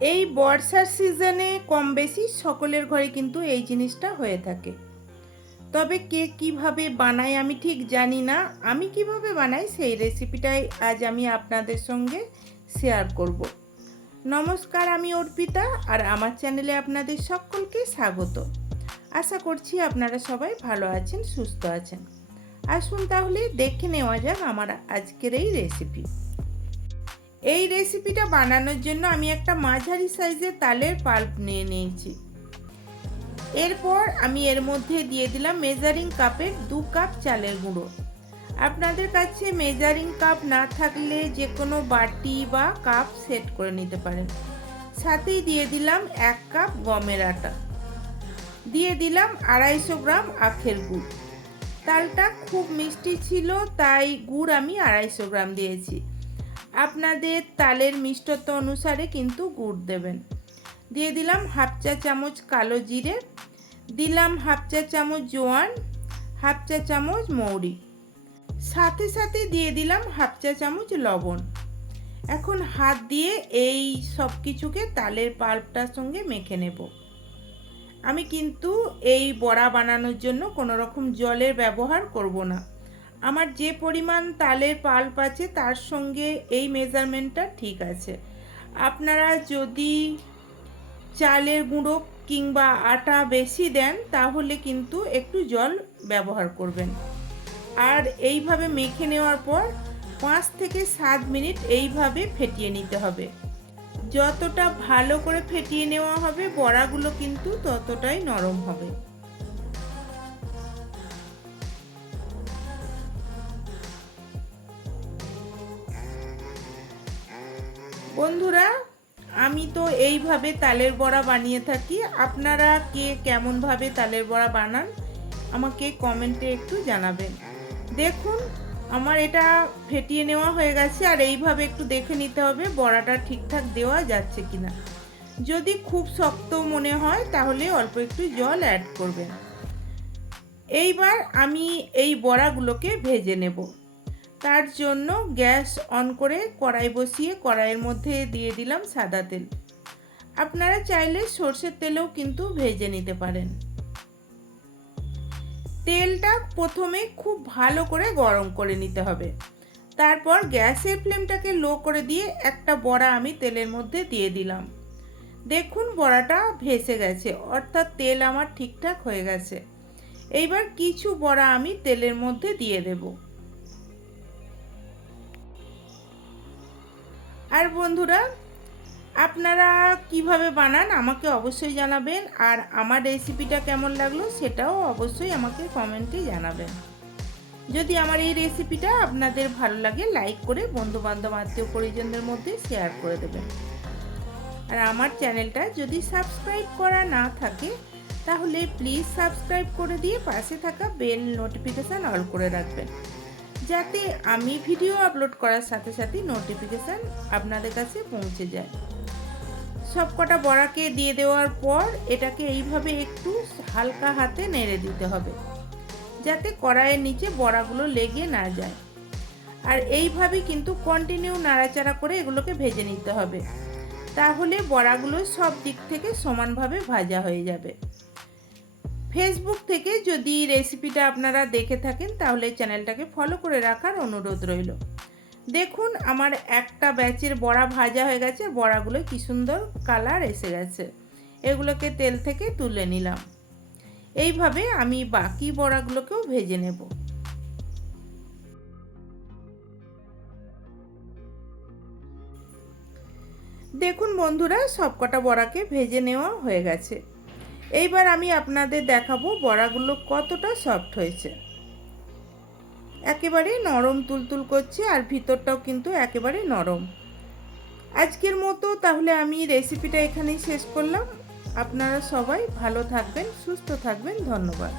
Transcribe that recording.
এই বর্ষার সিজনে কম বেশি সকলের ঘরে কিন্তু এই জিনিসটা হয়ে থাকে। তবে কে কিভাবে বানায় আমি ঠিক জানি না। আমি কিভাবে বানাই সেই রেসিপিটাই আজ আমি আপনাদের সঙ্গে শেয়ার করব। নমস্কার, আমি অর্পিতা আর আমার চ্যানেলে আপনাদের সকলকে স্বাগত। আশা করছি আপনারা সবাই ভালো আছেন, সুস্থ আছেন। আসুন তাহলে দেখে নেওয়া যাক আমার আজকের এই রেসিপি। এই রেসিপিটা বানানোর জন্য আমি একটা মাঝারি সাইজের তালের পাল্প নিয়ে নিয়েছি। এরপর আমি এর মধ্যে দিয়ে দিলাম মেজারিং কাপের 2 কাপ চালের গুঁড়ো। আপনাদের কাছে মেজারিং কাপ না থাকলে যে কোনো বাটি বা কাপ সেট করে নিতে পারেন। সাথেই দিয়ে দিলাম 1 কাপ গমের আটা, দিয়ে দিলাম 250 গ্রাম আখের গুড়। তালটা খুব মিষ্টি ছিল তাই গুড় আমি 250 গ্রাম দিয়েছি। আপনাদের তালের মিষ্টত্ব অনুসারে কিন্তু গুড় দেবেন। দিয়ে দিলাম হাফ চা চামচ কালো জিরে, দিলাম হাফ চা চামচ জোয়ান, হাফ চা চামচ মৌরি, সাথে সাথে দিয়ে দিলাম হাফ চা চামচ লবণ। এখন হাত দিয়ে এই সব কিছুকে তালের পাল্পটার সঙ্গে মেখে নেব। আমি কিন্তু এই বড়া বানানোর জন্য কোনো রকম জলের ব্যবহার করব না। আমার যে পরিমাণ তালের পাল্প আছে তার সঙ্গে এই মেজারমেন্টটা ঠিক আছে। আপনারা যদি চালের গুঁড়ো কিংবা আটা বেশি দেন তাহলে কিন্তু একটু জল ব্যবহার করবেন। আর এইভাবে মেখে নেওয়ার পর 5 থেকে 7 মিনিট এইভাবে ফেটিয়ে নিতে হবে। যতটা ভালো করে ফেটিয়ে নেওয়া হবে বড়াগুলো কিন্তু ততটাই নরম হবে। বন্ধুরা, আমি তো এইভাবে তালের বড়া বানিয়ে থাকি। আপনারা কে কেমনভাবে তালের বড়া বানান আমাকে কমেন্টে একটু জানাবেন। দেখুন আমার এটা ফেটিয়ে নেওয়া হয়ে গেছে আর এইভাবে একটু দেখে নিতে হবে বড়াটা ঠিকঠাক দেওয়া যাচ্ছে কিনা। যদি খুব শক্ত মনে হয় তাহলে অল্প একটু জল অ্যাড করবেন। এইবার আমি এই বড়াগুলোকে ভেজে নেব। তার জন্য গ্যাস অন করে কড়াই বসিয়ে কড়াইয়ের মধ্যে দিয়ে দিলাম সাদা তেল। আপনারা চাইলে সর্ষের তেলেও কিন্তু ভেজে নিতে পারেন। তেলটা প্রথমে খুব ভালো করে গরম করে নিতে হবে। তারপর গ্যাসের ফ্লেমটাকে লো করে দিয়ে একটা বড়া আমি তেলের মধ্যে দিয়ে দিলাম। দেখুন বড়াটা ভেসে গেছে, অর্থাৎ তেল আমার ঠিকঠাক হয়ে গেছে। এইবার কিছু বড়া আমি তেলের মধ্যে দিয়ে দেব। আর বন্ধুরা, আপনারা কিভাবে বানান আমাকে অবশ্যই জানাবেন। আর আমার রেসিপিটা কেমন লাগলো সেটাও অবশ্যই আমাকে কমেন্টে জানাবেন। যদি আমার এই রেসিপিটা আপনাদের ভালো লাগে লাইক করে বন্ধুবান্ধব আত্মীয় পরিজনদের মধ্যে শেয়ার করে দেবেন। আর আমার চ্যানেলটা যদি সাবস্ক্রাইব করা না থাকে তাহলে প্লিজ সাবস্ক্রাইব করে দিয়ে পাশে থাকা বেল নোটিফিকেশান অল করে রাখবেন, যাতে আমি ভিডিও আপলোড করার সাথে সাথে নোটিফিকেশান আপনাদের কাছে পৌঁছে যায়। সব কটা বড়াকে দিয়ে দেওয়ার পর এটাকে এইভাবে একটু হালকা হাতে নেড়ে দিতে হবে, যাতে কড়াইয়ের নিচে বড়াগুলো লেগে না যায়। আর এইভাবে কিন্তু কন্টিনিউ নাড়াচাড়া করে এগুলোকে ভেজে নিতে হবে, তাহলে বড়াগুলো সব দিক থেকে সমানভাবে ভাজা হয়ে যাবে। ফেসবুক থেকে যদি রেসিপিটা আপনারা দেখে থাকেন তাহলে চ্যানেলটাকে ফলো করে রাখার অনুরোধ রইল। দেখুন আমার একটা ব্যাচের বড়া ভাজা হয়ে গেছে, বড়াগুলো কি সুন্দর কালার এসে গেছে। এগুলোকে তেল থেকে তুলে নিলাম। এইভাবে আমি বাকি বড়াগুলোকেও ভেজে নেব। দেখুন বন্ধুরা, সবকটা বড়াকে ভেজে নেওয়া হয়ে গেছে। এইবার আমি আপনাদের দেখাবো বড়াগুলো কতটা সফট হয়েছে। একেবারে নরম তুলতুল করছে আর ভিতরটাও কিন্তু একেবারে নরম। আজকের মতো তাহলে আমি রেসিপিটা এখানেই শেষ করলাম। আপনারা সবাই ভালো থাকবেন, সুস্থ থাকবেন। ধন্যবাদ।